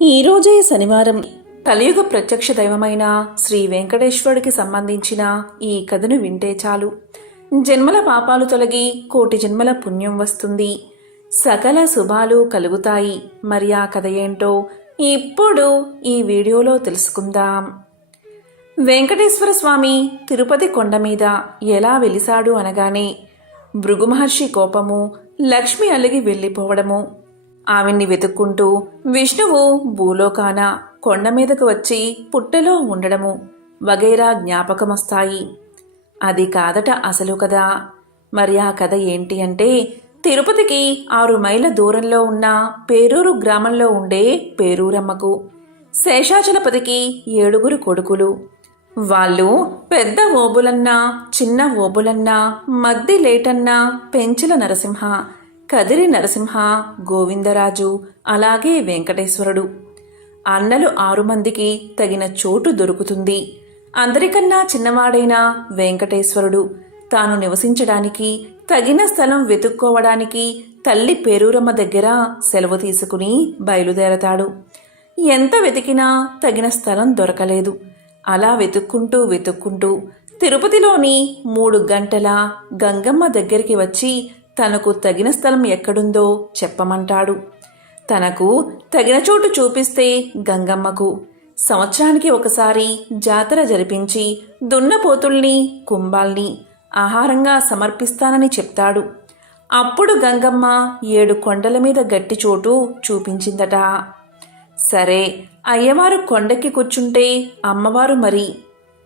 ఈరోజే శనివారం కలియుగ ప్రత్యక్ష దైవమైన శ్రీ వెంకటేశ్వరుడికి సంబంధించిన ఈ కథను వింటే చాలు జన్మల పాపాలు తొలగి కోటి జన్మల పుణ్యం వస్తుంది, సకల శుభాలు కలుగుతాయి. మరి ఆ కథ ఏంటో ఇప్పుడు ఈ వీడియోలో తెలుసుకుందాం. వెంకటేశ్వర స్వామి తిరుపతి కొండ మీద ఎలా వెలిశాడు అనగానే భృగు మహర్షి కోపము, లక్ష్మి అలిగి వెళ్ళిపోవడము, ఆవిడ్ని వెతుక్కుంటూ విష్ణువు భూలోకాన కొండ మీదకు వచ్చి పుట్టలో ఉండడము వగైరా జ్ఞాపకమొస్తాయి. అది కాదట అసలు కదా. మరి ఆ కథ ఏంటి అంటే, తిరుపతికి 6 మైళ్ళ దూరంలో ఉన్న పేరూరు గ్రామంలో ఉండే పేరూరమ్మకు శేషాచలపతికి 7 కొడుకులు. వాళ్ళు పెద్ద ఓబులన్నా, చిన్న ఓబులన్నా, మద్ది లేటన్నా, పెంచల నరసింహ, కదిరి నరసింహ, గోవిందరాజు, అలాగే వెంకటేశ్వరుడు. అన్నలు 6 మందికి తగిన చోటు దొరుకుతుంది. అందరికన్నా చిన్నవాడైన వెంకటేశ్వరుడు తాను నివసించడానికి తగిన స్థలం వెతుక్కోవడానికి తల్లి పేరూరమ్మ దగ్గర సెలవు తీసుకుని బయలుదేరతాడు. ఎంత వెతికినా తగిన స్థలం దొరకలేదు. అలా వెతుక్కుంటూ తిరుపతిలోని 3 గంటల గంగమ్మ దగ్గరికి వచ్చి తనకు తగిన స్థలం ఎక్కడుందో చెప్పమంటాడు. తనకు తగిన చోటు చూపిస్తే గంగమ్మకు సంవత్సరానికి ఒకసారి జాతర జరిపించి దున్నపోతుల్ని, కుంభాల్ని ఆహారంగా సమర్పిస్తానని చెప్తాడు. అప్పుడు గంగమ్మ 7 కొండల మీద గట్టి చోటు చూపించిందట. సరే, అయ్యవారు కొండెక్కి కూర్చుంటే అమ్మవారు మరి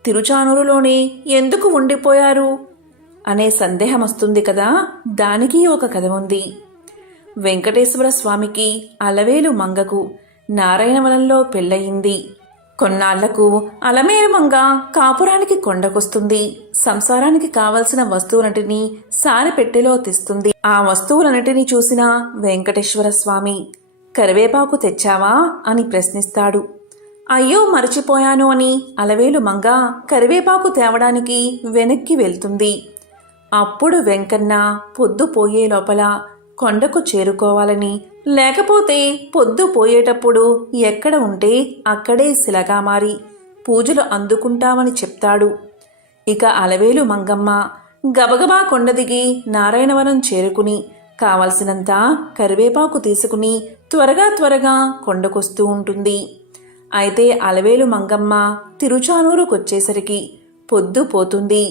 తిరుచానూరులోనే ఎందుకు ఉండిపోయారు అనే సందేహం వస్తుంది కదా. దానికి ఒక కథ ఉంది. వెంకటేశ్వర స్వామికి అలవేలు మంగకు నారాయణవనంలో పెళ్ళయింది. కొన్నాళ్లకు అలమేలు మంగ కాపురానికి కొండకొస్తుంది. సంసారానికి కావలసిన వస్తువులన్నిటినీ సారెపెట్టెలో తెస్తుంది. ఆ వస్తువులన్నిటినీ చూసిన వెంకటేశ్వర స్వామి, కరివేపాకు తెచ్చావా అని ప్రశ్నిస్తాడు. అయ్యో మరచిపోయాను అని అలవేలు మంగ కరివేపాకు తేవడానికి వెనక్కి వెళ్తుంది. అప్పుడు వెంకన్న పొద్దు పోయే లోపల కొండకు చేరుకోవాలని, లేకపోతే పొద్దు పోయేటప్పుడు ఎక్కడ ఉంటే అక్కడే శిలగా మారి పూజలు అందుకుంటామని చెప్తాడు. ఇక అలవేలు మంగమ్మ గబగబా కొండ దిగి నారాయణవనం చేరుకుని కావలసినంత కరివేపాకు తీసుకుని త్వరగా కొండకొస్తూ ఉంటుంది. అయితే అలవేలు మంగమ్మ తిరుచానూరుకొచ్చేసరికి పొద్దు పోతుంది.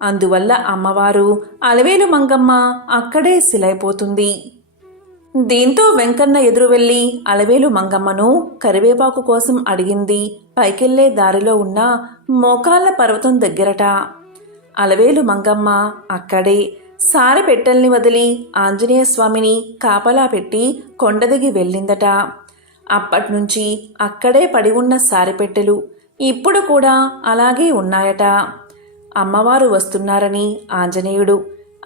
అందువల్ల అమ్మవారు అలవేలు మంగమ్మ అక్కడే శిలైపోతుంది. దీంతో వెంకన్న ఎదురు వెళ్లి అలవేలు మంగమ్మను కరివేపాకు కోసం అడిగింది పైకెళ్లే దారిలో ఉన్న మోకాళ్ల పర్వతం దగ్గరట. అలవేలు మంగమ్మ అక్కడే సారెపెట్టెల్ని వదిలి ఆంజనేయ స్వామిని కాపలా పెట్టి కొండదిగి వెళ్ళిందట. అప్పట్నుంచి అక్కడే పడి ఉన్న సారెపెట్టెలు ఇప్పుడు కూడా అలాగే ఉన్నాయట. అమ్మవారు వస్తున్నారని ఆంజనేయుడు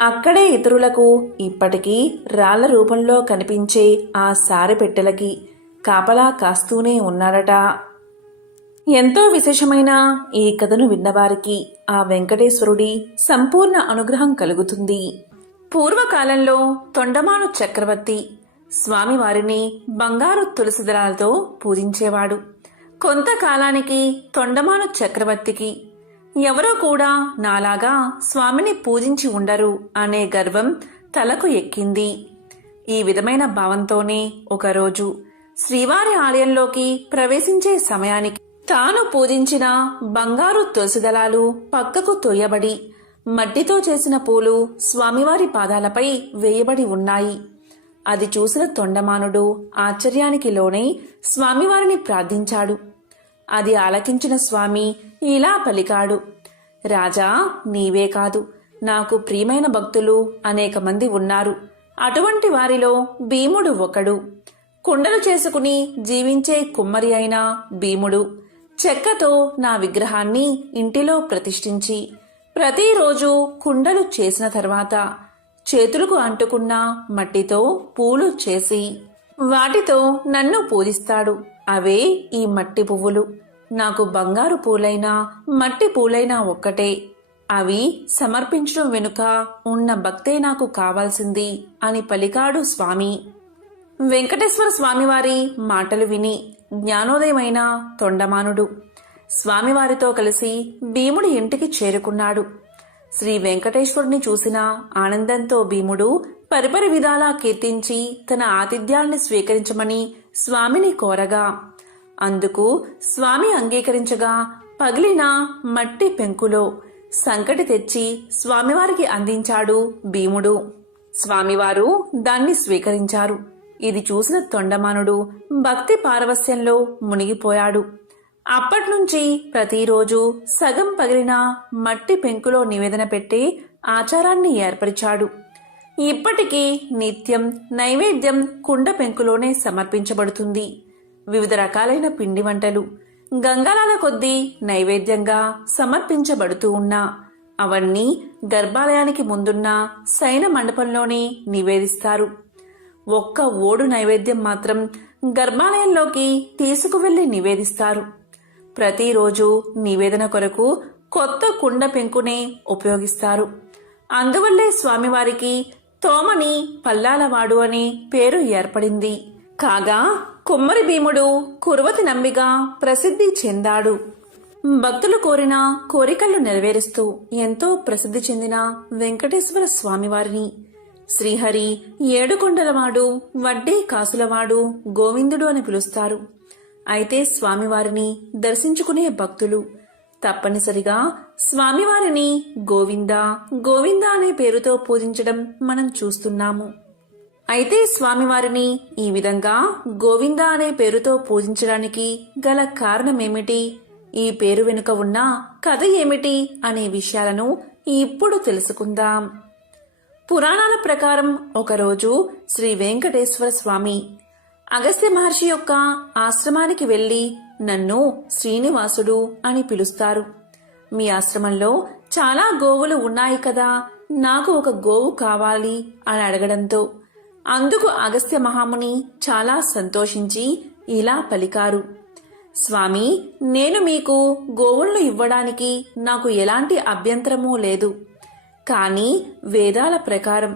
అక్కడే ఇతరులకు ఇప్పటికీ రాళ్ల రూపంలో కనిపించే ఆ సారెపెట్టెలకి కాపలా కాస్తూనే ఉన్నాడట. ఎంతో విశేషమైన ఈ కథను విన్నవారికి ఆ వెంకటేశ్వరుడి సంపూర్ణ అనుగ్రహం కలుగుతుంది. పూర్వకాలంలో తొండమాను చక్రవర్తి స్వామివారిని బంగారు తులసిదళాలతో పూజించేవాడు. కొంతకాలానికి తొండమాను చక్రవర్తికి ఎవరో కూడా నాలాగా స్వామిని పూజించి ఉండరు అనే గర్వం తలకు ఎక్కింది. ఈ విధమైన భావంతోనే ఒకరోజు శ్రీవారి ఆలయంలోకి ప్రవేశించే సమయానికి తాను పూజించిన బంగారు తులసిదళాలు పక్కకు తొయ్యబడి మట్టితో చేసిన పూలు స్వామివారి పాదాలపై వేయబడి ఉన్నాయి. అది చూసిన తొండమానుడు ఆశ్చర్యానికి లోనై స్వామివారిని ప్రార్థించాడు. అది ఆలకించిన స్వామి ఇలా పలికాడు, రాజా, నీవే కాదు, నాకు ప్రియమైన భక్తులు అనేక మంది ఉన్నారు. అటువంటి వారిలో భీముడు ఒకడు. కుండలు చేసుకుని జీవించే కుమ్మరి అయిన భీముడు చెక్కతో నా విగ్రహాన్ని ఇంటిలో ప్రతిష్ఠించి ప్రతిరోజు కుండలు చేసిన తర్వాత చేతులకు అంటుకున్న మట్టితో పూలు చేసి వాటితో నన్ను పూజిస్తాడు. అవే ఈ మట్టి పువ్వులు. నాకు బంగారు పూలైనా మట్టి పూలైనా ఒక్కటే. అవి సమర్పించడం వెనుక ఉన్న భక్తే నాకు కావాల్సింది అని పలికాడు స్వామి. వెంకటేశ్వర స్వామివారి మాటలు విని జ్ఞానోదయమైన తొండమానుడు స్వామివారితో కలిసి భీముడి ఇంటికి చేరుకున్నాడు. శ్రీ వెంకటేశ్వరుని చూసిన ఆనందంతో భీముడు పరిపరి విధాలా కీర్తించి తన ఆతిథ్యాన్ని స్వీకరించమని స్వామిని కోరగా అందుకు స్వామి అంగీకరించగా పగిలిన మట్టి పెంకులో సంకటి తెచ్చి స్వామివారికి అందించాడు భీముడు. స్వామివారు దాన్ని స్వీకరించారు. ఇది చూసిన తొండమానుడు భక్తి పారవస్యంలో మునిగిపోయాడు. అప్పట్నుంచి ప్రతిరోజు సగం పగిలిన మట్టి పెంకులో నివేదన పెట్టే ఆచారాన్ని ఏర్పరిచాడు. ఇప్పటికీ నిత్యం నైవేద్యం కుండ పెంకులోనే సమర్పించబడుతుంది. వివిధ రకాలైన పిండి వంటలు గంగాలాల కొద్దీ నైవేద్యంగా సమర్పించబడుతూ ఉన్నా అవన్నీ గర్భాలయానికి ముందున్న శయన మండపంలోనే నివేదిస్తారు. ఒక్క ఓడు నైవేద్యం మాత్రం గర్భాలయంలోకి తీసుకువెళ్లి నివేదిస్తారు. ప్రతిరోజు నివేదన కొరకు కొత్త కుండ పెంకునే ఉపయోగిస్తారు. అందువల్లే స్వామివారికి తోమని పల్లాలవాడు అనే పేరు ఏర్పడింది. కాగా కుమ్మరి భీముడు కురువతి నంబిగా ప్రసిద్ధి చెందాడు. భక్తులు కోరిన కోరికలు నెరవేరుస్తూ ఎంతో ప్రసిద్ధి చెందిన వెంకటేశ్వర స్వామివారిని శ్రీహరి ఏడుకొండలవాడు, వడ్డీ కాసులవాడు, గోవిందుడు అని పిలుస్తారు. అయితే స్వామివారిని దర్శించుకునే భక్తులు తప్పనిసరిగా స్వామివారిని గోవింద గోవింద అనే పేరుతో పూజించడం మనం చూస్తున్నాము. అయితే స్వామివారిని ఈ విధంగా గోవింద అనే పేరుతో పూజించడానికి గల కారణమేమిటి, ఈ పేరు వెనుక ఉన్న కథ ఏమిటి అనే విషయాలను ఇప్పుడు తెలుసుకుందాం. పురాణాల ప్రకారం ఒకరోజు శ్రీ వెంకటేశ్వర స్వామి అగస్త్య మహర్షి యొక్క ఆశ్రమానికి వెళ్లి నన్ను శ్రీనివాసుడు అని పిలుస్తారు. మీ ఆశ్రమంలో చాలా గోవులు ఉన్నాయి కదా, నాకు ఒక గోవు కావాలి అని అడగడంతో అందుకు అగస్త్య మహాముని చాలా సంతోషించి ఇలా పలికారు. స్వామి, నేను మీకు గోవులను ఇవ్వడానికి నాకు ఎలాంటి అభ్యంతరమూ లేదు. కానీ వేదాల ప్రకారం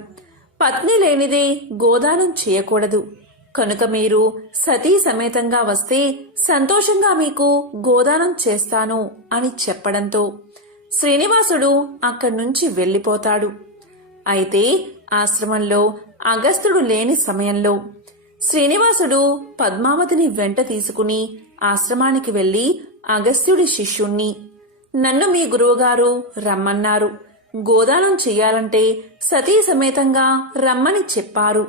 పత్ని లేనిదే గోదానం చేయకూడదు. కనుక మీరు సతీ సమేతంగా వస్తే సంతోషంగా మీకు గోదానం చేస్తాను అని చెప్పడంతో శ్రీనివాసుడు అక్కడి నుంచి వెళ్లిపోతాడు. అయితే ఆశ్రమంలో అగస్త్యుడు లేని సమయంలో శ్రీనివాసుడు పద్మావతిని వెంట తీసుకుని ఆశ్రమానికి వెళ్లి అగస్త్యుడి శిష్యుణ్ణి, నన్ను మీ గురువుగారు రమ్మన్నారు, గోదానం చెయ్యాలంటే సతీ సమేతంగా రమ్మని చెప్పారు.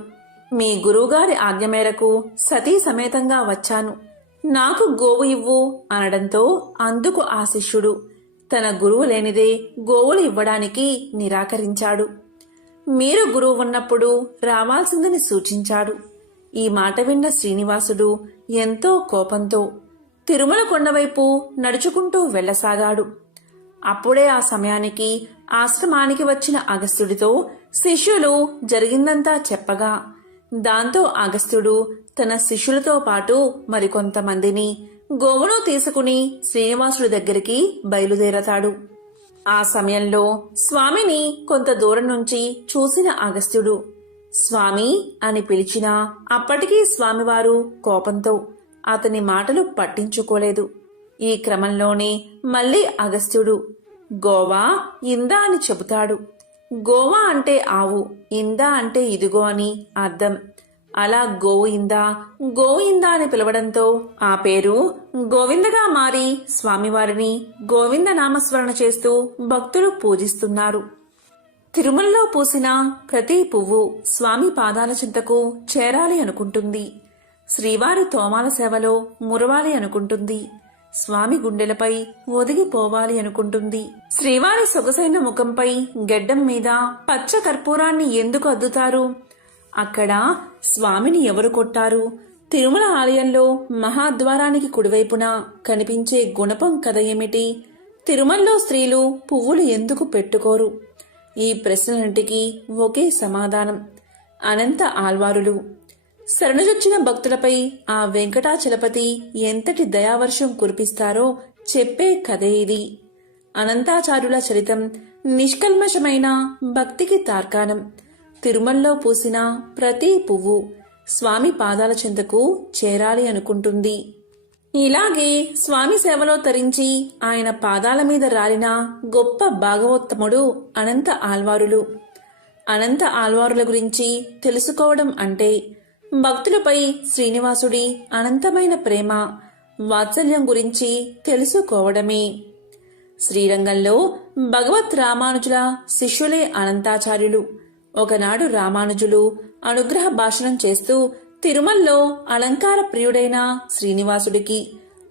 మీ గురువుగారి ఆజ్ఞ మేరకు సతీ సమేతంగా వచ్చాను, నాకు గోవు ఇవ్వు అనడంతో అందుకు ఆ శిష్యుడు తన గురువు లేనిదే గోవులు ఇవ్వడానికి నిరాకరించాడు. మీరు గురువు ఉన్నప్పుడు రావాల్సిందని సూచించాడు. ఈ మాట విన్న శ్రీనివాసుడు ఎంతో కోపంతో తిరుమల కొండవైపు నడుచుకుంటూ వెళ్లసాగాడు. అప్పుడే ఆ సమయానికి ఆశ్రమానికి వచ్చిన అగస్త్యుడితో శిష్యులు జరిగిందంతా చెప్పగా దాంతో అగస్త్యుడు తన శిష్యులతో పాటు మరికొంతమందిని గోవును తీసుకుని శ్రీనివాసుడి దగ్గరికి బయలుదేరతాడు. ఆ సమయంలో స్వామిని కొంత దూరం నుంచి చూసిన అగస్త్యుడు స్వామి అని పిలిచినా అప్పటికీ స్వామివారు కోపంతో అతని మాటలు పట్టించుకోలేదు. ఈ క్రమంలోనే మళ్లీ అగస్త్యుడు గోవా ఇందా అని చెబుతాడు. గోవా అంటే ఆవు, ఇందా అంటే ఇదిగో అని అర్థం. అలా గోవిందా అని పిలవడంతో ఆ పేరు గోవిందగా మారి స్వామివారిని గోవింద నామస్మరణ చేస్తూ భక్తులు పూజిస్తున్నారు. తిరుమలలో పూసిన ప్రతి పువ్వు స్వామి పాదాల చింతకు చేరాలి అనుకుంటుంది. శ్రీవారి తోమాల సేవలో మురవాలి అనుకుంటుంది. స్వామి గుండెలపై ఒదిగిపోవాలి అనుకుంటుంది. శ్రీవారి సొగసైన ముఖంపై గెడ్డం మీద పచ్చ కర్పూరాన్ని ఎందుకు అద్దుతారు? అక్కడ స్వామిని ఎవరు కొట్టారు? తిరుమల ఆలయంలో మహాద్వారానికి కుడివైపున కనిపించే గుణపం కథ ఏమిటి? తిరుమలలో స్త్రీలు పువ్వులు ఎందుకు పెట్టుకోరు? ఈ ప్రశ్నలన్నిటికీ ఒకే సమాధానం, అనంత ఆల్వారులు. శరణుజొచ్చిన భక్తులపై ఆ వెంకటాచలపతి ఎంతటి దయావర్షం కురిపిస్తారో చెప్పే కథే ఇది. అనంతాచార్యుల చరితం నిష్కల్మషమైన భక్తికి తార్కాణం. తిరుమలలో పూసిన ప్రతి పువ్వు స్వామి పాదాల చెంతకు చేరాలి అనుకుంటుంది. ఇలాగే స్వామి సేవలో తరించి ఆయన పాదాల మీద రాలిన గొప్ప భాగవోత్తముడు అనంత ఆళ్వారులు. అనంత ఆళ్వారుల గురించి తెలుసుకోవడం అంటే భక్తులపై శ్రీనివాసుడి అనంతమైన ప్రేమ, వాత్సల్యం గురించి తెలుసుకోవడమే. శ్రీరంగంలో భగవత్ రామానుజుల శిష్యులే అనంతాచార్యులు. ఒకనాడు రామానుజులు అనుగ్రహ భాషణం చేస్తూ తిరుమలలో అలంకార ప్రియుడైన శ్రీనివాసుడికి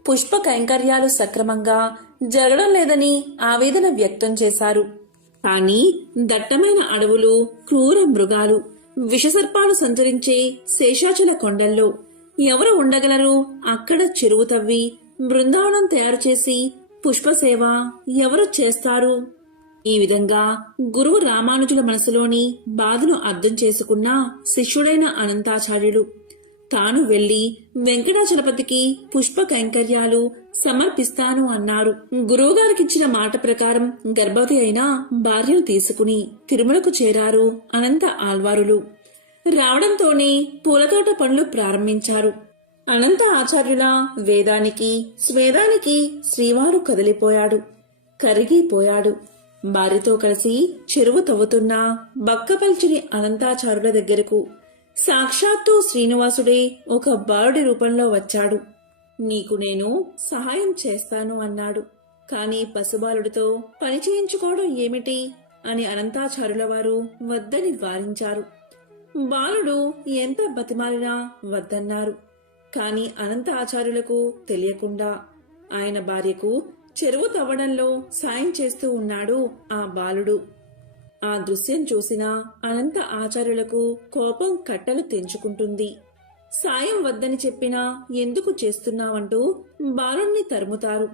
పుష్ప కైంకర్యాలు సక్రమంగా జరగడం లేదని ఆవేదన వ్యక్తం చేశారు. కానీ దట్టమైన అడవులు, క్రూర మృగాలు, విషసర్పాలు సంచరించే శేషాచల కొండల్లో ఎవరు ఉండగలరు? అక్కడ చెరువు తవ్వి బృందావనం తయారు చేసి పుష్పసేవ ఎవరు చేస్తారు? ఈ విధంగా గురువు రామానుజుల మనసులోని బాధను అర్థం చేసుకున్న శిష్యుడైన అనంతాచార్యుడు తాను వెళ్లి వెంకటాచలపతికి పుష్ప కైంకర్యాలు సమర్పిస్తాను అన్నారు. గురువుగారికిచ్చిన మాట ప్రకారం గర్భవతి అయిన భార్యను తీసుకుని తిరుమలకు చేరారు అనంత ఆళ్వారులు. రావడంతోనే పూలతోట పనులు ప్రారంభించారు. అనంత ఆచార్యుల వేదానికి స్వేదానికి శ్రీవారు కదిలిపోయాడు, కరిగిపోయాడు. భార్యతో కలిసి చెరువు తవ్వుతున్న బక్కపల్చిని అనంతాచారుల దగ్గరకు సాక్షాత్తు శ్రీనివాసుడే ఒక బాలుడి రూపంలో వచ్చాడు. నీకు నేను సహాయం చేస్తాను అన్నాడు. కాని పసిబాలుడితో పని చేయించుకోవడం ఏమిటి అని అనంతాచారుల వారు వద్దని వారించారు. బాలుడు ఎంత బతిమాలినా వద్దన్నారు. కాని అనంత ఆచార్యులకు తెలియకుండా ఆయన భార్యకు చెరువు తవ్వడంలో సాయం చేస్తూ ఉన్నాడు ఆ బాలుడు. ఆ దృశ్యం చూసిన అనంత ఆచార్యులకు కోపం కట్టలు తెంచుకుంటుంది. సాయం వద్దని చెప్పినా ఎందుకు చేస్తున్నావంటూ బాలుణ్ణి తరుముతారు.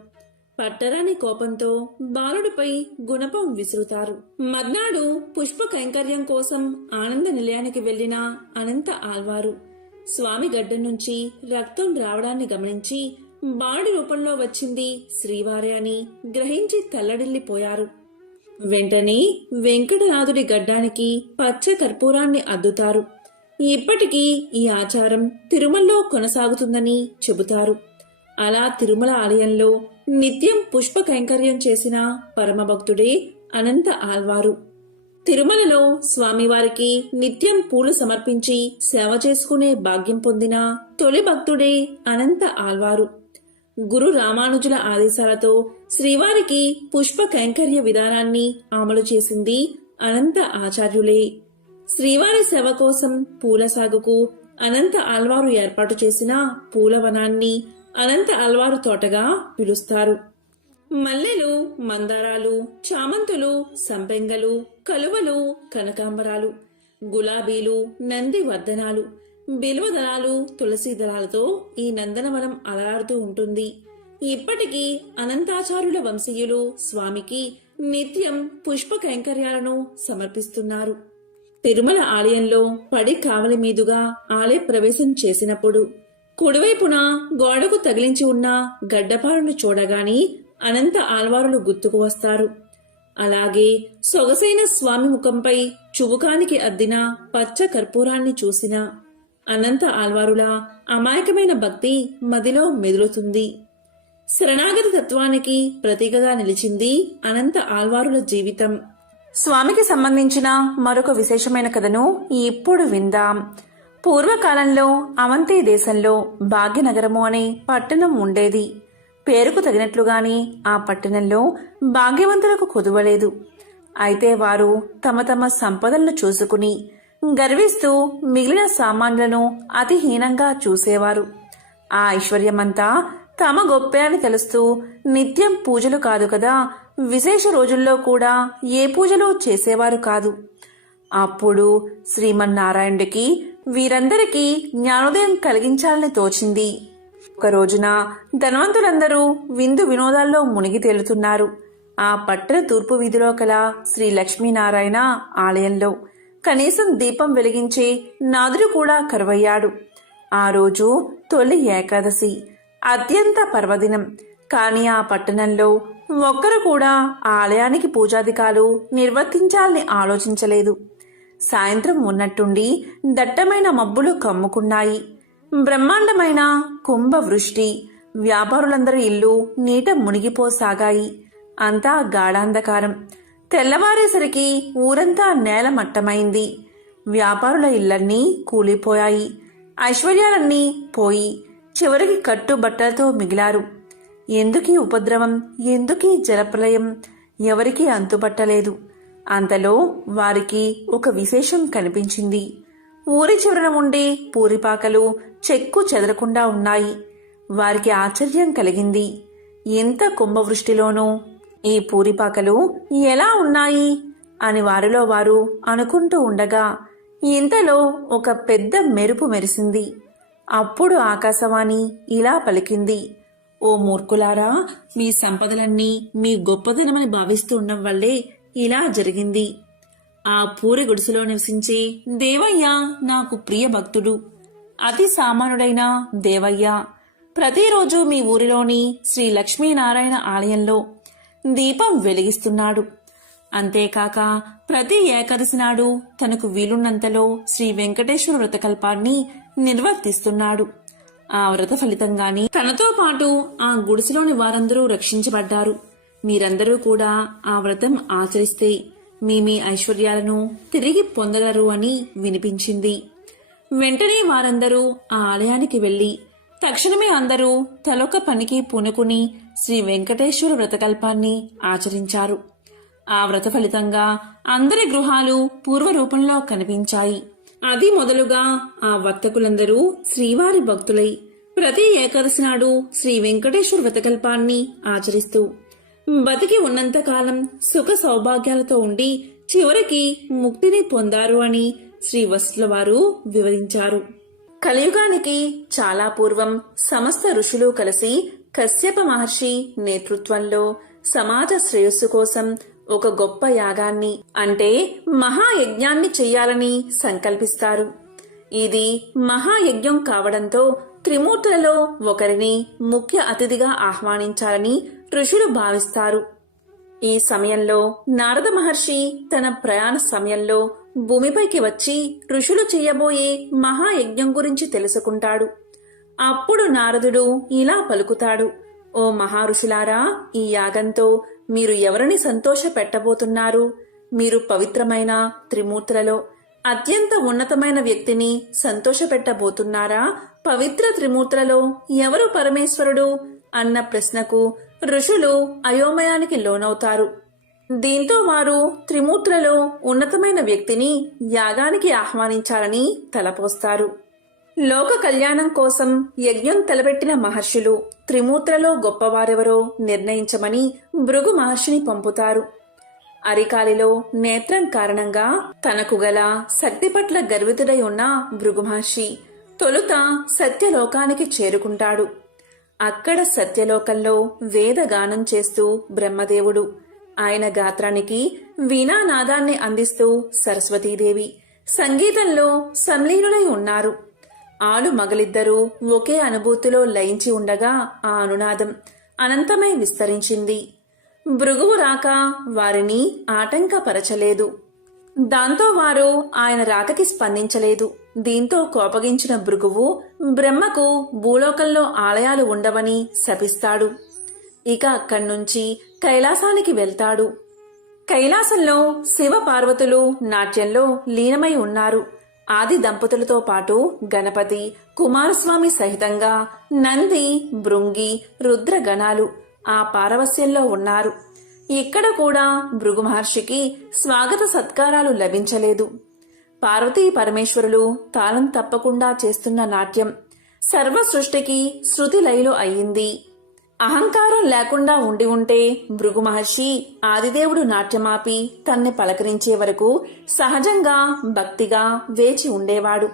పట్టరాని కోపంతో బాలుడిపై గుణపం విసురుతారు. మర్నాడు పుష్ప కైంకర్యం కోసం ఆనంద నిలయానికి వెళ్లిన అనంత ఆళ్వారు స్వామి గడ్డం నుంచి రక్తం రావడాన్ని గమనించి బాలుడి రూపంలో వచ్చింది శ్రీవారే అని గ్రహించి తల్లడిల్లిపోయారు. వెంటనే వెంకటనాథుడి గడ్డానికి పచ్చ కర్పూరాన్ని అద్దుతారు. ఇప్పటికీ ఈ ఆచారం తిరుమలలో కొనసాగుతుందని చెబుతారు. అలా తిరుమల ఆలయంలో నిత్యం పుష్ప కైంకర్యం చేసిన పరమభక్తుడే అనంత ఆళ్వారు. తిరుమలలో స్వామివారికి నిత్యం పూలు సమర్పించి సేవ చేసుకునే భాగ్యం పొందిన తొలి భక్తుడే అనంత ఆళ్వారు. గురు రామానుజుల ఆదేశాలతో శ్రీవారికి పుష్ప కైంకర్య విధానాన్ని అమలు చేసింది అనంత ఆచార్యులే. శ్రీవారి సేవ కోసం పూల సాగుకు అనంత ఆళ్వారు ఏర్పాటు చేసిన పూలవనాన్ని అనంత ఆళ్వారు తోటగా పిలుస్తారు. మల్లెలు, మందారాలు, చామంతులు, సంపెంగలు, కలువలు, కనకాంబరాలు, గులాబీలు, నంది వర్ధనాలు, బిల్వదళాలు, తులసి దళాలతో ఈ నందనవనం అలరాడుతూ ఉంటుంది. ఇప్పటికీ అనంతాచార్యుల వంశీయులు స్వామికి నిత్యం పుష్ప కైంకర్యాలను సమర్పిస్తున్నారు. తిరుమల ఆలయంలో పడి కావలి మీదుగా ఆలయ ప్రవేశం చేసినప్పుడు కుడివైపున గోడకు తగిలించి ఉన్న గడ్డపారును చూడగాని అనంత ఆళ్వారులు గుర్తుకు వస్తారు. అలాగే సొగసైన స్వామి ముఖంపై చుబుకానికి అద్దిన పచ్చ కర్పూరాన్ని చూసిన అనంత ఆళ్వారుల అమాయకమైన భక్తి మదిలో మెదులుతుంది. శరణాగతి తత్వానికి ప్రతీకగా నిలిచింది అనంత ఆళ్వారుల జీవితం. స్వామికి సంబంధించిన మరొక విశేషమైన కథను ఇప్పుడు విందాం. పూర్వకాలంలో అవంతి దేశంలో భాగ్యనగరము అనే పట్టణం ఉండేది. పేరుకు తగినట్లుగాని ఆ పట్టణంలో భాగ్యవంతులకు కొదువలేదు. అయితే వారు తమ తమ సంపదలను చూసుకుని గర్విస్తూ మిగిలిన సామాన్యులను అతి హీనంగా చూసేవారు. ఆ ఐశ్వర్యమంతా తమ గొప్పే అని తెలుస్తూ నిత్యం పూజలు కాదు కదా, విశేష రోజుల్లో కూడా ఏ పూజలు చేసేవారు కాదు. అప్పుడు శ్రీమన్నారాయణుడికి వీరందరికీ జ్ఞానోదయం కలిగించాలని తోచింది. ఒక రోజున ధనవంతులందరూ విందు వినోదాల్లో మునిగి తేలుతున్నారు. ఆ పట్టణ తూర్పు వీధిలో కల శ్రీ లక్ష్మీనారాయణ ఆలయంలో కనీసం దీపం వెలిగించే నాదుడు కూడా కరువయ్యాడు. ఆ రోజు తొలి ఏకాదశి, అత్యంత పర్వదినం. కాని ఆ పట్టణంలో ఒక్కరు కూడా ఆలయానికి పూజాధికాలు నిర్వర్తించాలని ఆలోచించలేదు. సాయంత్రం ఉన్నట్టుండి దట్టమైన మబ్బులు కమ్ముకున్నాయి. బ్రహ్మాండమైన కుంభవృష్టి. వ్యాపారులందరి ఇల్లు నీట మునిగిపోసాగాయి. అంతా గాఢాంధకారం. తెల్లవారేసరికి ఊరంతా నేలమట్టమైంది. వ్యాపారుల ఇళ్లన్నీ కూలిపోయాయి. ఐశ్వర్యాలన్నీ పోయి చివరికి కట్టుబట్టలతో మిగిలారు. ఎందుకీ ఉపద్రవం, ఎందుకీ జలప్రలయం, ఎవరికీ అంతుపట్టలేదు. అంతలో వారికి ఒక విశేషం కనిపించింది. ఊరి చివరన ఉండే పూరిపాకలు చెక్కు చెదరకుండా ఉన్నాయి. వారికి ఆశ్చర్యం కలిగింది. ఎంత కుంభవృష్టిలోనూ ఈ పూరిపాకలు ఎలా ఉన్నాయి అని వారిలో వారు అనుకుంటూ ఉండగా ఇంతలో ఒక పెద్ద మెరుపు మెరిసింది. అప్పుడు ఆకాశవాణి ఇలా పలికింది, ఓ మూర్ఖులారా, మీ సంపదలన్నీ మీ గొప్పదనమని భావిస్తూ ఉండడం వల్లే ఇలా జరిగింది. ఆ పూరి గుడిసెలో నివసించే దేవయ్య నాకు ప్రియ భక్తుడు. అతి సామాన్యుడైన దేవయ్య ప్రతిరోజు మీ ఊరిలోని శ్రీ లక్ష్మీనారాయణ ఆలయంలో దీపం వెలిగిస్తున్నాడు. అంతేకాక ప్రతి ఏకాదశి నాడు తనకు వీలున్నంతలో శ్రీ వెంకటేశ్వర వ్రతకల్పాన్ని నిర్వర్తిస్తున్నాడు. ఆ వ్రత ఫలితంగానే తనతో పాటు ఆ గుడిసెలోని వారందరూ రక్షించబడ్డారు. మీరందరూ కూడా ఆ వ్రతం ఆచరిస్తే మీ ఐశ్వర్యాలను తిరిగి పొందగలరు అని వినిపించింది. వెంటనే వారందరూ ఆ ఆలయానికి వెళ్లి తక్షణమే అందరూ తలొక పనికి పూనుకుని శ్రీ వెంకటేశ్వర వ్రతకల్పాన్ని ఆచరించారు. ఆ వ్రత ఫలితంగా అందరి గృహాలు పూర్వరూపంలో కనిపించాయి. అది మొదలుగా ఆ వర్తకులందరూ శ్రీవారి భక్తులై ప్రతి ఏకాదశి నాడు శ్రీ వెంకటేశ్వర వ్రతకల్పాన్ని ఆచరిస్తూ బతికి ఉన్నంతకాలం సుఖ సౌభాగ్యాలతో ఉండి చివరికి ముక్తిని పొందారు అని శ్రీ వశిష్ఠుల వారు వివరించారు. కలియుగానికి చాలా పూర్వం సమస్త ఋషులు కలిసి కశ్యప మహర్షి నేతృత్వంలో సమాజ శ్రేయస్సు కోసం ఒక గొప్ప యాగాన్ని అంటే మహాయజ్ఞాన్ని చెయ్యాలని సంకల్పిస్తారు. ఇది మహాయజ్ఞం కావడంతో త్రిమూర్తులలో ఒకరిని ముఖ్య అతిథిగా ఆహ్వానించాలని ఋషులు భావిస్తారు. ఈ సమయంలో నారద మహర్షి తన ప్రయాణ సమయంలో భూమిపైకి వచ్చి ఋషులు చెయ్యబోయే మహాయజ్ఞం గురించి తెలుసుకుంటాడు. అప్పుడు నారదుడు ఇలా పలుకుతాడు, ఓ మహారుషులారా, ఈ యాగంతో మీరు ఎవరిని సంతోష పెట్టబోతున్నారు? మీరు పవిత్రమైన త్రిమూర్తులలో అత్యంత ఉన్నతమైన వ్యక్తిని సంతోష పెట్టబోతున్నారా? పవిత్ర త్రిమూర్తులలో ఎవరు పరమేశ్వరుడు అన్న ప్రశ్నకు ఋషులు అయోమయానికి లోనవుతారు. దీంతో వారు త్రిమూర్తులలో ఉన్నతమైన వ్యక్తిని యాగానికి ఆహ్వానించాలని తలపోస్తారు. లోక కళ్యాణం కోసం యజ్ఞం తలపెట్టిన మహర్షులు త్రిమూర్తులలో గొప్పవారెవరో నిర్ణయించమని భృగు మహర్షిని పంపుతారు. అరికాలిలో నేత్రం కారణంగా తనకు గల శక్తి పట్ల గర్వితుడై ఉన్న భృగు మహర్షి తొలుత సత్యలోకానికి చేరుకుంటాడు. అక్కడ సత్యలోకంలో వేదగానం చేస్తూ బ్రహ్మదేవుడు, ఆయన గాత్రానికి వీణానాదాన్ని అందిస్తూ సరస్వతీదేవి సంగీతంలో సంలీనులై ఉన్నారు. ఆలు మగలిద్దరూ ఒకే అనుభూతిలో లయించి ఉండగా ఆ అనునాదం అనంతమై విస్తరించింది. భృగువు రాక వారిని ఆటంకపరచలేదు. దాంతో వారు ఆయన రాకకి స్పందించలేదు. దీంతో కోపగించిన భృగువు బ్రహ్మకు భూలోకంలో ఆలయాలు ఉండవని శపిస్తాడు. ఇక అక్కడ్నుంచి కైలాసానికి వెళ్తాడు. కైలాసంలో శివ పార్వతులు నాట్యంలో లీనమై ఉన్నారు. ఆది దంపతులతో పాటు గణపతి, కుమారస్వామి సహితంగా నంది, భృంగి, రుద్రగణాలు ఆ పారవస్యంలో ఉన్నారు. ఇక్కడ కూడా భృగు మహర్షికి స్వాగత సత్కారాలు లభించలేదు. పార్వతీ పరమేశ్వరులు తాళం తప్పకుండా చేస్తున్న నాట్యం సర్వ సృష్టికి శృతి లయలు అయ్యింది. అహంకారం లేకుండా ఉండి ఉంటే భృగు మహర్షి ఆదిదేవుడు నాట్యమాపి తన్ని పలకరించే వరకు సహజంగా భక్తిగా వేచి ఉండేవాడు.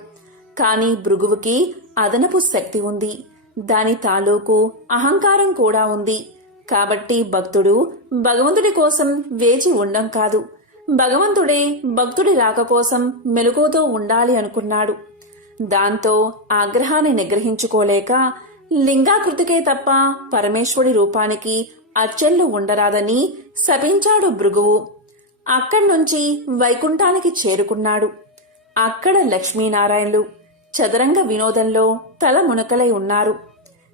కాని భృగువుకి అదనపు శక్తి ఉంది. దాని తాలూకు అహంకారం కూడా ఉంది. కాబట్టి భక్తుడు భగవంతుడి కోసం వేచి ఉండం కాదు, భగవంతుడే భక్తుడి రాక కోసం మెలకువతో ఉండాలి అనుకున్నాడు. దాంతో ఆగ్రహాన్ని నిగ్రహించుకోలేక లింగాకృతికే తప్ప పరమేశ్వరుడి రూపానికి అచ్చెల్లు ఉండరాదని శపించాడు భృగువు. అక్కడ్నుంచి వైకుంఠానికి చేరుకున్నాడు. అక్కడ లక్ష్మీనారాయణులు చదరంగ వినోదంలో తల మునకలై ఉన్నారు.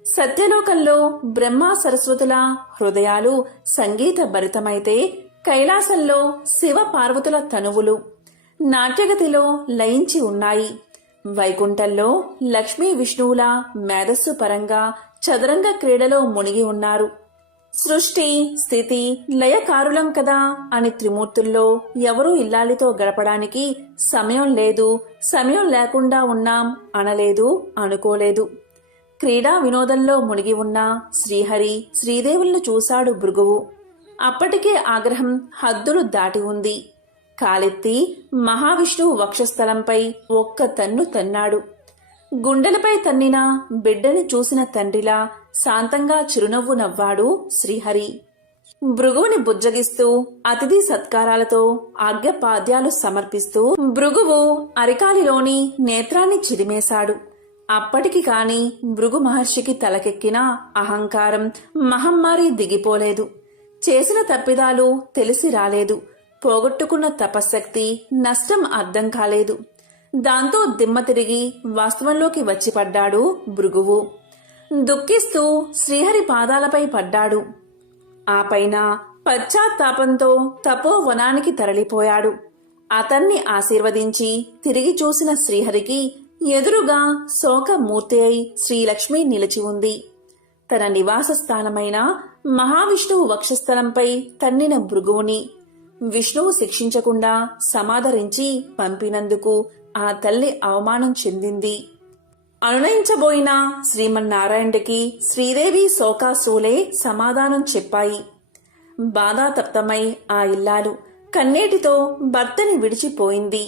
సత్యలోకంలో బ్రహ్మ సరస్వతుల హృదయాలు సంగీత భరితమైతే కైలాసంలో శివ పార్వతుల తనువులు నాట్యగతిలో లయించి ఉన్నాయి. వైకుంఠంలో లక్ష్మీ విష్ణువుల మేధస్సు పరంగా చదరంగ క్రీడలో మునిగి ఉన్నారు. సృష్టి స్థితి లయకారులం కదా అని త్రిమూర్తుల్లో ఎవరూ ఇల్లాలితో గడపడానికి సమయం లేదు, సమయం లేకుండా ఉన్నాం అనలేదు, అనుకోలేదు. క్రీడా వినోదంలో మునిగి ఉన్న శ్రీహరి శ్రీదేవులను చూశాడు భృగువు. అప్పటికే ఆగ్రహం హద్దులు దాటి ఉంది. కాలెత్తి మహావిష్ణువు వక్షస్థలంపై ఒక్క తన్ను తన్నాడు. గుండెలపై తన్నిన బిడ్డని చూసిన తండ్రిలా శాంతంగా చిరునవ్వు నవ్వాడు శ్రీహరి. భృగువుని బుజ్జగిస్తూ అతిథి సత్కారాలతో ఆజ్ఞపాద్యాలు సమర్పిస్తూ భృగువు అరికాలిలోని నేత్రాన్ని చిదిమేశాడు. అప్పటికి కాని భృగు మహర్షికి తలకెక్కిన అహంకారం మహమ్మారి దిగిపోలేదు. చేసిన తప్పిదాలు తెలిసి రాలేదు. పోగొట్టుకున్న తపశ్శక్తి నష్టం అర్థం కాలేదు. దాంతో దిమ్మ తిరిగి వాస్తవంలోకి వచ్చి పడ్డాడు భృగువు. దుఃఖిస్తూ శ్రీహరి పాదాలపై పడ్డాడు. ఆ పైన పశ్చాత్తాపంతో తపోవనానికి తరలిపోయాడు. అతన్ని ఆశీర్వదించి తిరిగి చూసిన శ్రీహరికి ఎదురుగా శోకమూర్తి అయి శ్రీలక్ష్మి నిలిచి ఉంది. తన నివాస స్థానమైన మహావిష్ణువు వక్షస్థలంపై తన్నిన భృగువుని విష్ణువు శిక్షించకుండా సమాదరించి పంపినందుకు ఆ తల్లి అవమానం చెందింది. అనునయించబోయిన శ్రీమన్నారాయణుడికి శ్రీదేవి శోకాసూలే సమాధానం చెప్పాయి. బాధాతప్తమై ఆ ఇల్లాలు కన్నీటితో భర్తని విడిచిపోయింది.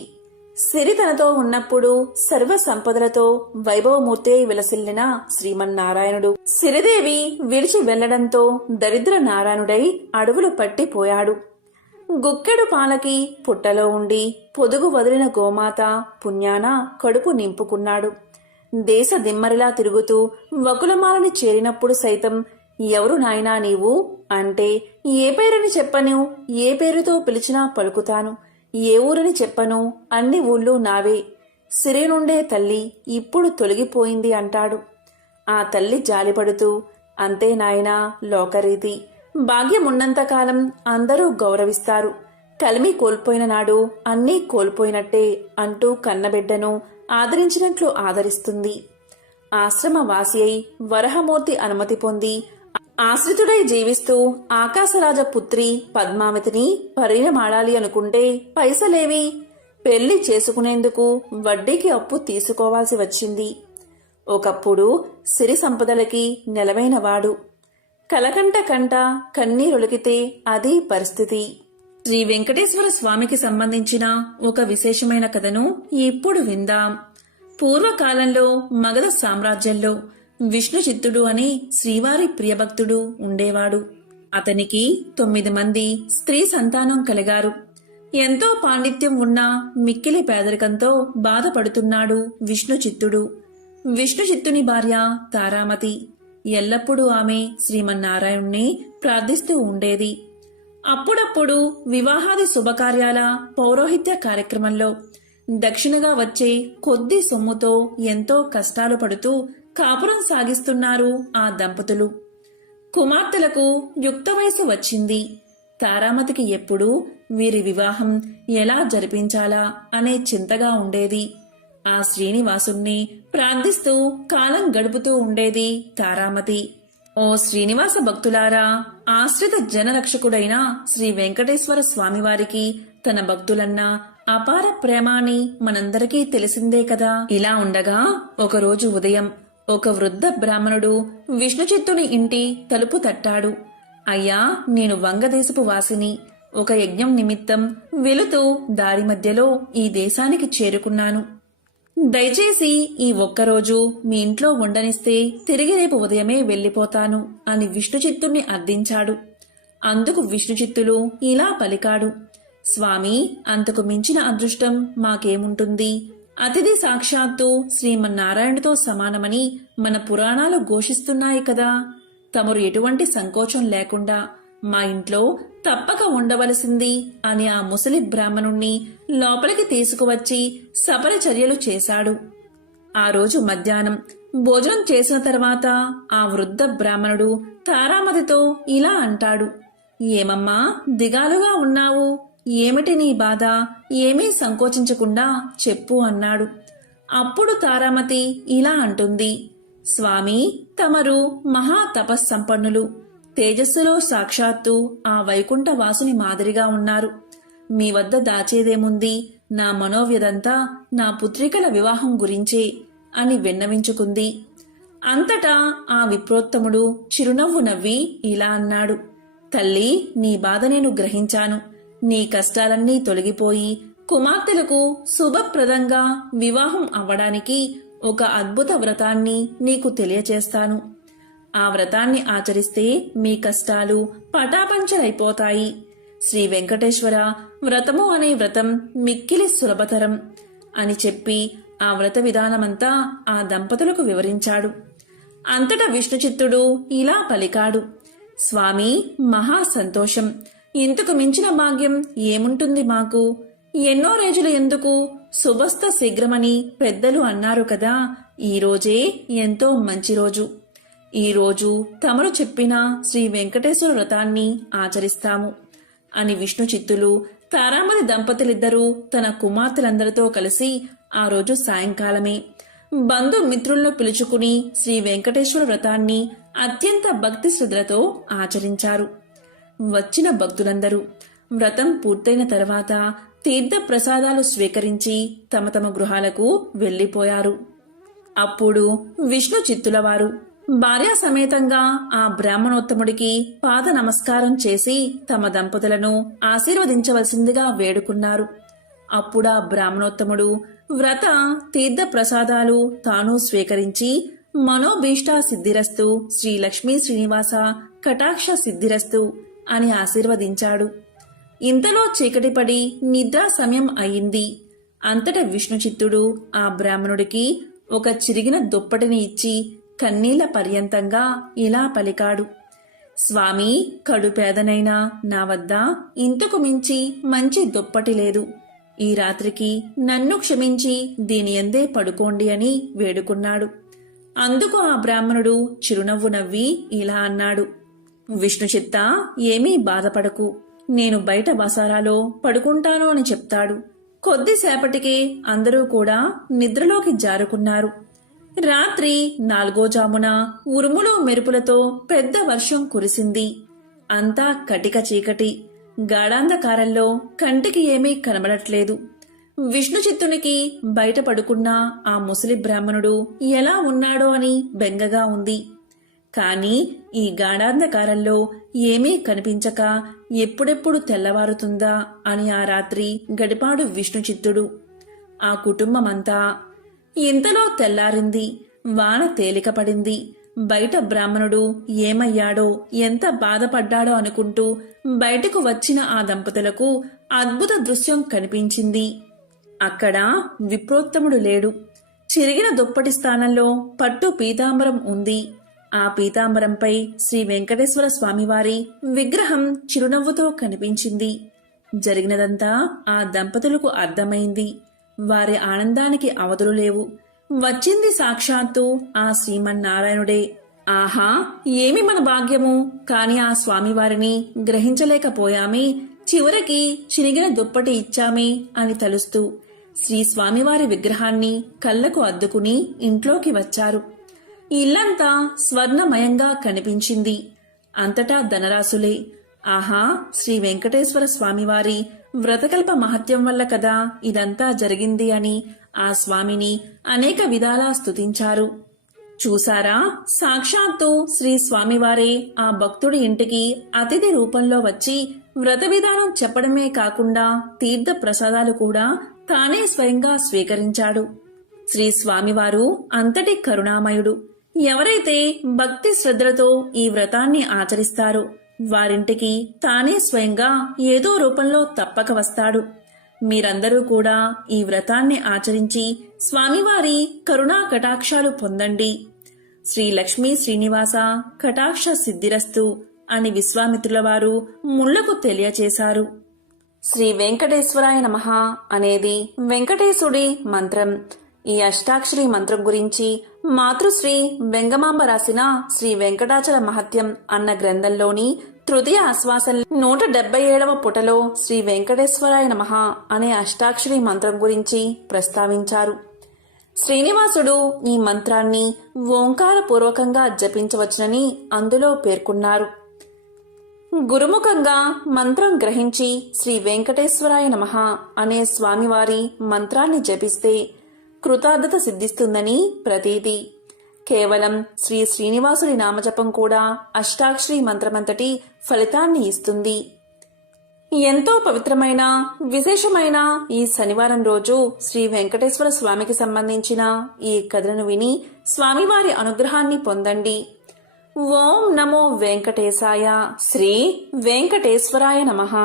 సిరి తనతో ఉన్నప్పుడు సర్వ సంపదలతో వైభవమూర్తే విలసిల్లిన శ్రీమన్నారాయణుడు సిరిదేవి విడిచి వెళ్లడంతో దరిద్ర నారాయణుడై అడవులు పట్టిపోయాడు. గుక్కెడు పాలకి పుట్టలో ఉండి పొదుగు వదిలిన గోమాత పుణ్యాన కడుపు నింపుకున్నాడు. దేశ దిమ్మరిలా తిరుగుతూ వకులమాలని చేరినప్పుడు సైతం ఎవరు నాయనా నీవు అంటే ఏ పేరుని చెప్పను, ఏ పేరుతో పిలిచినా పలుకుతాను, ఏ ఊరని చెప్పను, అన్ని ఊళ్ళు నావే, సిరి నుండే తల్లి ఇప్పుడు తొలగిపోయింది అంటాడు. ఆ తల్లి జాలిపడుతూ అంతే నాయనా లోకరీతి, భాగ్యమున్నంతకాలం అందరూ గౌరవిస్తారు, కలిమి కోల్పోయిన నాడు అన్నీ కోల్పోయినట్టే అంటూ కన్నబిడ్డను ఆదరించినట్లు ఆదరిస్తుంది. ఆశ్రమవాసి అయి వరహమూర్తి అనుమతి పొంది ఆశ్రితుడై జీవిస్తూ ఆకాశరాజ పుత్రి పద్మావతిని పరిణమాడాలి అనుకుంటే పైసలేవి, పెళ్లి చేసుకునేందుకు వడ్డీకి అప్పు తీసుకోవాల్సి వచ్చింది. ఒకప్పుడు సిరి సంపదలకి నెలవైనవాడు. కలకంట కంట కన్నీరొలికితే అది పరిస్థితి. శ్రీ వెంకటేశ్వర స్వామికి సంబంధించిన ఒక విశేషమైన కథను ఇప్పుడు విందాం. పూర్వకాలంలో మగధ సామ్రాజ్యంలో విష్ణు చిత్తుడు అని శ్రీవారి ప్రియభక్తుడు ఉండేవాడు. అతనికి 9 మంది స్త్రీ సంతానం కలిగారు. ఎంతో పాండిత్యం ఉన్న మిక్కిలి పేదరికంతో బాధపడుతున్నాడు విష్ణు చిత్తుడు. విష్ణు చిత్తుని భార్య తారామతి. ఎల్లప్పుడూ ఆమె శ్రీమన్నారాయణుణ్ణి ప్రార్థిస్తూ ఉండేది. అప్పుడప్పుడు వివాహాది శుభకార్యాల పౌరోహిత్య కార్యక్రమంలో దక్షిణగా వచ్చే కొద్ది సొమ్ముతో ఎంతో కష్టాలు పడుతూ కాపురం సాగిస్తున్నారు ఆ దంపతులు. కుమార్తెలకు యుక్త వయసు వచ్చింది. తారామతికి ఎప్పుడూ వీరి వివాహం ఎలా జరిపించాలా అనే చింతగా ఉండేది. ఆ శ్రీనివాసుణ్ణి ప్రార్థిస్తూ కాలం గడుపుతూ ఉండేది తారామతి. ఓ శ్రీనివాస భక్తులారా, ఆశ్రిత జనరక్షకుడైన శ్రీ వెంకటేశ్వర స్వామివారికి తన భక్తులన్నా అపార ప్రేమ అని మనందరికీ తెలిసిందే కదా. ఇలా ఉండగా ఒకరోజు ఉదయం ఒక వృద్ధ బ్రాహ్మణుడు విష్ణుచిత్తుని ఇంటి తలుపు తట్టాడు. అయ్యా, నేను వంగదేశపు వాసిని. ఒక యజ్ఞం నిమిత్తం వెళుతూ దారి మధ్యలో ఈ దేశానికి చేరుకున్నాను. దయచేసి ఈ ఒక్కరోజు మీ ఇంట్లో ఉండనిస్తే తిరిగి రేపు ఉదయమే వెళ్లిపోతాను అని విష్ణుచిత్తుణ్ణి అర్థించాడు. అందుకు విష్ణుచిత్తులు ఇలా పలికాడు. స్వామి, అంతకు మించిన అదృష్టం మాకేముంటుంది? అతిథి సాక్షాత్తు శ్రీమన్నారాయణుడితో సమానమని మన పురాణాలు ఘోషిస్తున్నాయి కదా. తమరు ఎటువంటి సంకోచం లేకుండా మా ఇంట్లో తప్పక ఉండవలసింది అని ఆ ముసలి బ్రాహ్మణుణ్ణి లోపలికి తీసుకువచ్చి సపర చర్యలు చేశాడు. ఆ రోజు మధ్యాహ్నం భోజనం చేసిన తర్వాత ఆ వృద్ధ బ్రాహ్మణుడు తారామతితో ఇలా అంటాడు. ఏమమ్మా దిగాలుగా ఉన్నావు? ఏమిటి నీ బాధ? ఏమీ సంకోచించకుండా చెప్పు అన్నాడు. అప్పుడు తారామతి ఇలా అంటుంది. స్వామి, తమరు మహా తపస్సంపన్నులు. తేజస్సులో సాక్షాత్తు ఆ వైకుంఠవాసుని మాదిరిగా ఉన్నారు. మీ వద్ద దాచేదేముంది? నా మనోవ్యదంతా నా పుత్రికల వివాహం గురించే అని విన్నవించుకుంది. అంతటా ఆ విప్రోత్తముడు చిరునవ్వు నవ్వి ఇలా అన్నాడు. తల్లి, నీ బాధ నేను గ్రహించాను. నీ కష్టాలన్నీ తొలగిపోయి కుమార్తెలకు శుభప్రదంగా వివాహం అవ్వడానికి ఒక అద్భుత వ్రతాన్ని నీకు తెలియచేస్తాను. ఆ వ్రతాన్ని ఆచరిస్తే మీ కష్టాలు పటాపంచలైపోతాయి. శ్రీ వెంకటేశ్వర వ్రతము అనే వ్రతం మిక్కిలి సులభతరం అని చెప్పి ఆ వ్రత విధానమంతా ఆ దంపతులకు వివరించాడు. అంతటా విష్ణుచిత్తుడు ఇలా పలికాడు. స్వామి, మహా సంతోషం. ఇంతకు మించిన భాగ్యం ఏముంటుంది మాకు? ఎన్నో రోజులు ఎందుకు, శుభస్థ శీఘ్రమని పెద్దలు అన్నారు కదా. ఈ రోజే ఎంతో మంచి రోజు. ఈ రోజు తమరు చెప్పిన శ్రీ వెంకటేశ్వర వ్రతాన్ని ఆచరిస్తాము అని విష్ణు చిత్తులు తారామతి దంపతులిద్దరూ తన కుమార్తెలందరితో కలిసి ఆ రోజు సాయంకాలమే బంధుమిత్రులను పిలుచుకుని శ్రీ వెంకటేశ్వర వ్రతాన్ని అత్యంత భక్తి శ్రద్ధలతో ఆచరించారు. వచ్చిన భక్తులందరూ వ్రతం పూర్తయిన తర్వాత తీర్థ ప్రసాదాలు స్వీకరించి తమ తమ గృహాలకు వెళ్లిపోయారు. అప్పుడు విష్ణు చిత్తులవారు భార్యా సమేతంగా ఆ బ్రాహ్మణోత్తముడికి పాద నమస్కారం చేసి తమ దంపతులను ఆశీర్వదించవలసిందిగా వేడుకున్నారు. అప్పుడా బ్రాహ్మణోత్తముడు వ్రత తీర్థ ప్రసాదాలు తాను స్వీకరించి మనోభీష్టా సిద్ధిరస్తు, శ్రీ లక్ష్మీ శ్రీనివాస కటాక్ష సిద్ధిరస్తు అని ఆశీర్వదించాడు. ఇంతలో చీకటిపడి నిద్రా సమయం అయింది. అంతటా విష్ణుచిత్తుడు ఆ బ్రాహ్మణుడికి ఒక చిరిగిన దుప్పటిని ఇచ్చి కన్నీళ్ల పర్యంతంగా ఇలా పలికాడు. స్వామి, కడుపేదనైనా నా వద్ద ఇంతకు మించి మంచి దుప్పటి లేదు. ఈ రాత్రికి నన్ను క్షమించి దీని యందే పడుకోండి అని వేడుకున్నాడు. అందుకు ఆ బ్రాహ్మణుడు చిరునవ్వు నవ్వి ఇలా అన్నాడు. విష్ణుచిత్త, ఏమీ బాధపడకు. నేను బయట వసారాలో పడుకుంటాను అని చెప్తాడు. కొద్దిసేపటికే అందరూ కూడా నిద్రలోకి జారుకున్నారు. రాత్రి 4వ జామున ఉరుములు మెరుపులతో పెద్ద వర్షం కురిసింది. అంతా కటిక చీకటి. గాఢాంధకారంలో కంటికి ఏమీ కనబడట్లేదు. విష్ణుచిత్తునికి బయట పడుకున్న ఆ ముసలి బ్రాహ్మణుడు ఎలా ఉన్నాడో అని బెంగగా ఉంది. కాని ఈ గాఢాంధకారంలో ఏమీ కనిపించక ఎప్పుడెప్పుడు తెల్లవారుతుందా అని ఆ రాత్రి గడిపాడు విష్ణుచిత్తుడు. ఆ కుటుంబమంతా. ఇంతలో తెల్లారింది. వాన తేలిక పడింది. బయట బ్రాహ్మణుడు ఏమయ్యాడో, ఎంత బాధపడ్డాడో అనుకుంటూ బయటకు వచ్చిన ఆ దంపతులకు అద్భుత దృశ్యం కనిపించింది. అక్కడ విప్రోత్తముడు లేడు. చిరిగిన దుప్పటి స్థానంలో పట్టు పీతాంబరం ఉంది. ఆ పీతాంబరంపై శ్రీ వెంకటేశ్వర స్వామివారి విగ్రహం చిరునవ్వుతో కనిపించింది. జరిగినదంతా ఆ దంపతులకు అర్థమైంది. వారి ఆనందానికి అవధులు లేవు. వచ్చింది సాక్షాత్తు ఆ శ్రీమన్నారాయణుడే. ఆహా, ఏమి మన భాగ్యము! కాని ఆ స్వామివారిని గ్రహించలేకపోయామే. చివరికి చినిగిన దుప్పటి ఇచ్చామే అని తలుస్తూ శ్రీ స్వామివారి విగ్రహాన్ని కళ్లకు అద్దుకుని ఇంట్లోకి వచ్చారు. ఇల్లంతా స్వర్ణమయంగా కనిపించింది. అంతటా ధనరాశులే. ఆహా, శ్రీ వెంకటేశ్వర స్వామివారి వ్రతకల్ప మహత్యం వల్ల కదా ఇదంతా జరిగింది అని ఆ స్వామిని అనేక విధాలా స్తుతించారు. చూసారా, సాక్షాత్తు శ్రీ స్వామివారే ఆ భక్తుడి ఇంటికి అతిథి రూపంలో వచ్చి వ్రత విధానం చెప్పడమే కాకుండా తీర్థ ప్రసాదాలు కూడా తానే స్వయంగా స్వీకరించాడు. శ్రీ స్వామివారు అంతటి కరుణామయుడు. ఎవరైతే భక్తి శ్రద్ధలతో ఈ వ్రతాన్ని ఆచరిస్తారో వారింటికి తానే స్వయంగా ఏదో రూపంలో తప్పక వస్తాడు. మీరందరూ కూడా ఈ వ్రతాన్ని ఆచరించి స్వామివారి కరుణా కటాక్షాలు పొందండి. శ్రీ లక్ష్మీ శ్రీనివాస కటాక్ష సిద్ధిరస్తు అని విశ్వామిత్రుల వారు ముళ్లకు తెలియచేశారు. శ్రీ వెంకటేశ్వరాయ నమః అనేది వెంకటేశుడి మంత్రం. ఈ అష్టాక్షరి మంత్రం గురించి మాతృశ్రీ వెంగమాంబ రాసిన శ్రీ వెంకటాచల మహత్యం అన్న గ్రంథంలోని తృతీయ ఆశ్వాసం 177వ పుటలో శ్రీ వెంకటేశ్వరాయ నమః అనే అష్టాక్షరి మంత్రం గురించి ప్రస్తావించారు. శ్రీనివాసుడు ఈ మంత్రాన్ని ఓంకారపూర్వకంగా జపించవచ్చునని అందులో పేర్కొన్నారు. గురుముఖంగా మంత్రం గ్రహించి శ్రీ వెంకటేశ్వరాయ నమః అనే స్వామివారి మంత్రాన్ని జపిస్తే కృతార్థత సిద్ధిస్తుందని ప్రతీతి. కేవలం శ్రీ శ్రీనివాసుడి నామజపం కూడా అష్టాక్షరి మంత్రమంతటి ఫలితాన్ని ఇస్తుంది. ఎంతో పవిత్రమైన విశేషమైన ఈ శనివారం రోజు శ్రీ వెంకటేశ్వర స్వామికి సంబంధించిన ఈ కథను విని స్వామివారి అనుగ్రహాన్ని పొందండి. ఓం నమో వెంకటేశాయ. శ్రీ వెంకటేశ్వరాయ నమః.